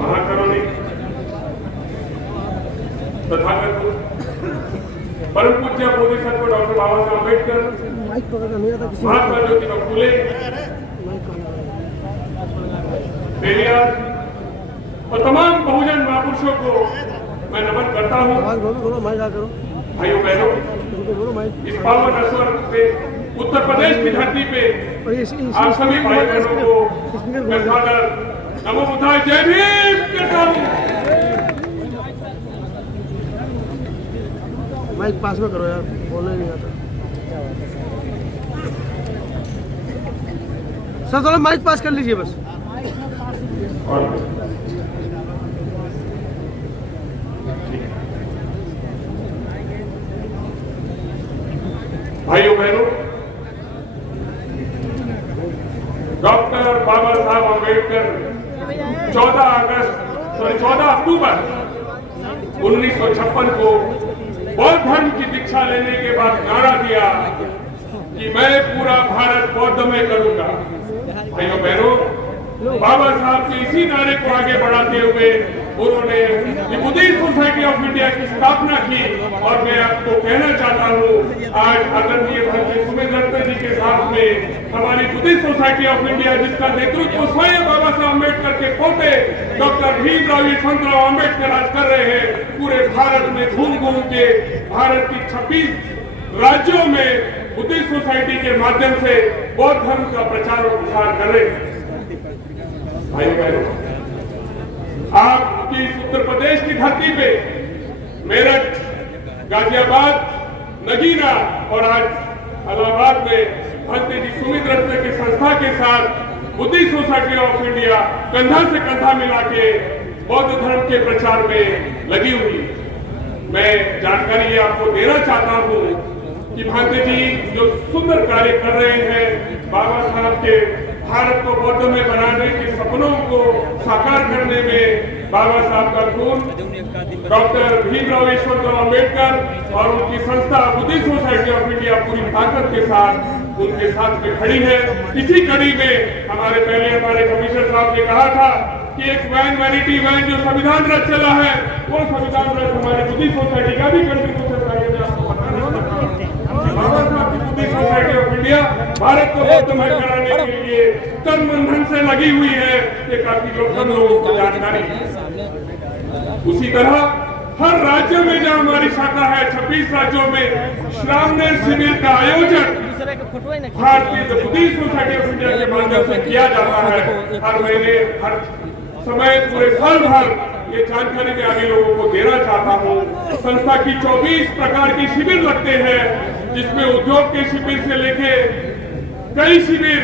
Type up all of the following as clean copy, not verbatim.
महाकरुणी तथागत परम पूज्य बोधिसत्व डॉक्टर बाबा साहब अम्बेडकर, महात्मा ज्योतिबा फुले, पेरियार और तमाम बहुजन महापुरुषों को मैं नमन करता हूँ। भाइयों बहनों, इस पावन अवसर पे उत्तर प्रदेश की धरती पे आप सभी भाई बहनों को मैं सादर नमो बुद्धाय जय भीम कहता हूँ। माइक पास में करो यार, बोलना ही नहीं आता। सर थोड़ा माइक पास कर लीजिए बस। भाइयों बहनों, डॉक्टर बाबा साहब अम्बेडकर 14 अक्टूबर 1956 को बौद्ध धर्म की दीक्षा लेने के बाद नारा दिया कि मैं पूरा भारत बौद्ध में करूंगा। भाइयों बहनों, बाबा साहब के इसी नारे को आगे बढ़ाते हुए उन्होंने बुद्धिस्ट सोसाइटी ऑफ इंडिया की स्थापना की। और मैं आपको कहना चाहता हूँ, आज आदरणीय भंते सुमेंद्र जी के साथ में हमारी बुद्धिस्ट सोसाइटी ऑफ इंडिया, जिसका नेतृत्व स्वयं बाबा साहब अम्बेडकर के पोते डॉक्टर भीमराव यशवंतराव अम्बेडकर आज कर रहे हैं, पूरे भारत में घूम घूम के भारत की 26 राज्यों में बुद्धिस्ट सोसाइटी के माध्यम से बौद्ध धर्म का प्रचार और प्रसार कर रहे हैं। भाई बहनों, आपकी इस उत्तर प्रदेश की धरती पे मेरठ, गाजियाबाद, नगीना और आज इलाहाबाद में भंते जी सुमित रत्न की संस्था के साथ बुद्धिस्ट सोसाइटी ऑफ इंडिया कंधा से कंधा मिला के बौद्ध धर्म के प्रचार में लगी हुई। मैं जानकारी आपको देना चाहता हूँ कि भंते जी जो सुंदर कार्य कर रहे हैं, बाबा साहब के भारत को बौद्ध में बनाने के सपनों को साकार करने में बाबा साहब का खून, डॉक्टर भीमराव यशवंतराव अम्बेडकर और उनकी संस्था बुद्धिस्ट सोसाइटी ऑफ इंडिया पूरी ताकत के साथ उनके साथ में खड़ी है। इसी कड़ी में हमारे कमिश्नर साहब ने कहा था कि एक वैनिटी वैन जो संविधान रच चला है, वो संविधान रच हमारी बुद्धिस्ट सोसाइटी का भी कंट्रीब्यूशन चाहिए। बाबा साहब की Buddhist society of India Bharat को बौद्ध में कराने के लिए तन मन धन से लगी हुई है, ये काफी लोगों को जानकारी है। उसी तरह हर राज्य में जहाँ हमारी शाखा है, 26 राज्यों में श्रावण शिविर का आयोजन भारतीय बुद्धिस्ट सोसाइटी ऑफ इंडिया के माध्यम से किया जाता है। हर महीने, हर समय, पूरे साल भर ये जानकारी मैं आगे लोगों को देना चाहता हूँ। संस्था की 24 प्रकार के शिविर लगते हैं, जिसमें उद्योग के शिविर से लेके कई शिविर,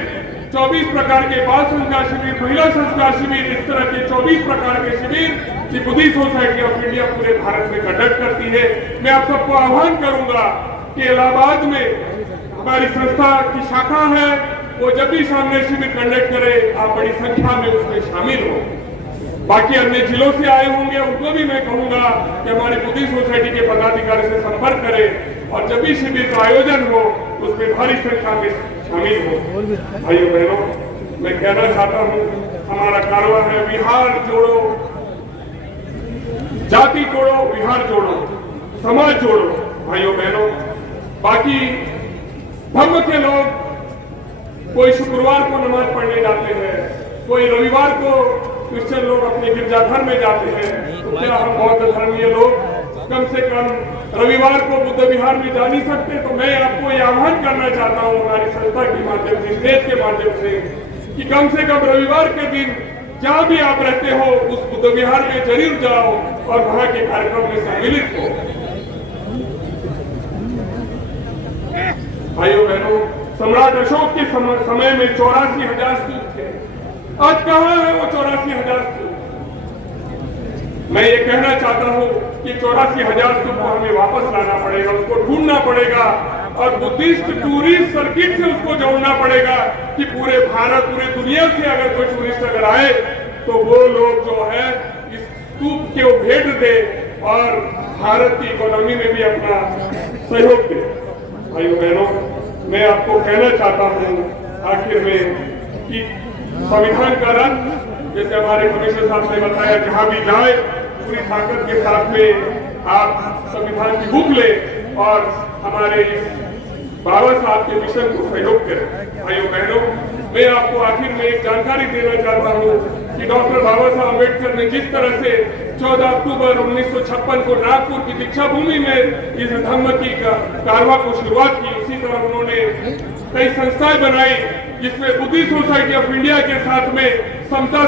24 प्रकार के बाल संस्कार शिविर, महिला संस्कार शिविर, इस तरह के 24 प्रकार के शिविर बुद्धिस्ट सोसाइटी ऑफ इंडिया पूरे भारत में कंडक्ट करती है। मैं आप सबको आह्वान करूंगा कि इलाहाबाद में हमारी संस्था की शाखा है, वो जब भी सामने शिविर कंडक्ट करे, आप बड़ी संख्या में उसमें शामिल हो। बाकी अन्य जिलों से आए होंगे, उनको भी मैं कहूंगा कि हमारी बुद्धिस्ट सोसाइटी के पदाधिकारी से संपर्क करें और जब भी शिविर का आयोजन हो, उसमें भारी संख्या में शामिल हो। भाइयों बहनों, मैं कहना चाहता हूँ, हमारा कारवां है बिहार जोड़ो, जाति जोड़ो, बिहार जोड़ो, समाज जोड़ो। भाइयों बहनों, बाकी धर्म के लोग कोई शुक्रवार को नमाज पढ़ने जाते हैं, कोई रविवार को क्रिश्चियन लोग अपने गिरजाघर में जाते हैं, तो क्या हम बौद्ध धर्मीय लोग कम से कम रविवार को बुद्ध विहार में जा नहीं सकते? तो मैं आपको ये आह्वान करना चाहता हूँ हमारी संस्था के माध्यम से, देश के माध्यम से, कि कम से कम रविवार के दिन जहाँ भी आप रहते हो उस बुद्ध विहार में जरूर जाओ और वहाँ के कार्यक्रम में सम्मिलित हो। भाइयों बहनों, सम्राट अशोक के समय में 84,000 स्तूप थे। आज कहाँ है वो 84,000 स्तूप? मैं ये कहना चाहता हूँ कि 84,000 स्तूप को हमें वापस लाना पड़ेगा, उसको ढूंढना पड़ेगा और बुद्धिस्ट टूरिस्ट सर्किट से उसको जोड़ना पड़ेगा कि पूरे भारत, पूरे दुनिया से अगर कोई टूरिस्ट अगर आए तो वो लोग जो है इस स्तूप को भेंट दे और भारत की इकोनॉमी में भी अपना सहयोग दे। भाइयों बहनों, मैं आपको कहना चाहता हूँ आखिर में कि संविधान का रंग जैसे हमारे कमिश्नर साहब ने बताया, जहां भी जाए पूरी ताकत के साथ में आप संविधान की बुक ले और हमारे इस बाबा साहब के मिशन को सहयोग करें। भाइयों बहनों, मैं आपको आखिर में एक जानकारी देना चाहता हूँ कि डॉक्टर बाबा साहब अम्बेडकर ने जिस तरह से 14 अक्टूबर 1956 को नागपुर की दीक्षा भूमि में इस धम्म की कारवां को शुरुआत की, उसी तरह उन्होंने कई संस्थाएं बनाई जिसमें बुद्धिस्ट सोसाइटी ऑफ इंडिया के साथ में समता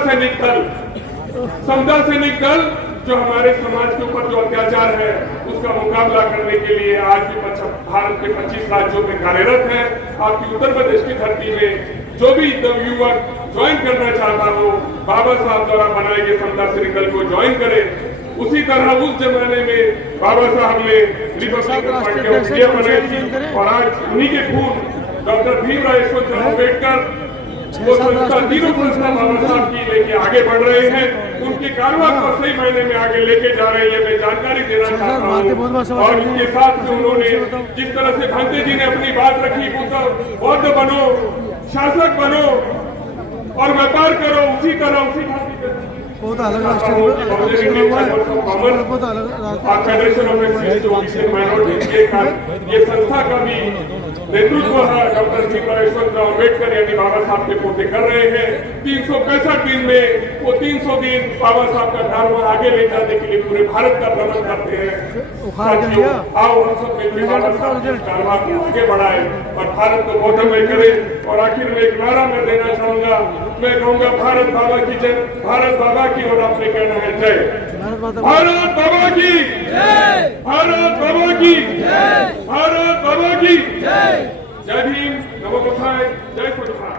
सैनिक दल जो हमारे समाज के ऊपर जो अत्याचार है उसका मुकाबला करने के लिए आज भी भारत के 25 राज्यों में कार्यरत है। आपकी उत्तर प्रदेश की धरती में जो भी युवक ज्वाइन करना चाहता हो, बाबा साहब द्वारा बनाए गए समता सैनिक दल को ज्वाइन करे। उसी तरह उस जमाने में बाबा साहब ने रिपब्लिकन पार्टी ऑफ इंडिया बनाई थी और आज उन्हीं के खून डॉक्टर भीमराव यशवंतराव अम्बेडकर वो संस्था, तीनों संस्था बाबा साहब की लेके आगे बढ़ रहे हैं। उनके कारवां को सही मायने में आगे लेके जा रहे हैं, मैं जानकारी देना चाहता हूँ। और इसके साथ में उन्होंने जिस तरह से भांते जी ने अपनी बात रखी, बौद्ध बनो, शासक बनो और व्यापार करो, उसी तरह उसी बहुत अलग फेडरेशन ऑफ ये संस्था का भी नेतृत्व है डॉक्टर भीमराव यशवंतराव अम्बेडकर यानी बाबा साहब के पोते कर रहे हैं। 365 दिन में वो 300 दिन बाबा साहब का कारवां आगे ले जाने के लिए पूरे भारत का भ्रमण करते हैं। आओ हम सब मिलकर बाबा साहब के कारवां को आगे बढ़ाए और भारत को बौद्धमय करें। और आखिर में एक नारा मैं देना चाहूंगा, मैं कहूंगा भारत बाबा की जय, भारत बाबा की, और आपने कहना है जय भारत बाबा की, भारत बाबा की, भारत बाबा की। जय भीम, नमो बुद्धाय, जय श्री राम।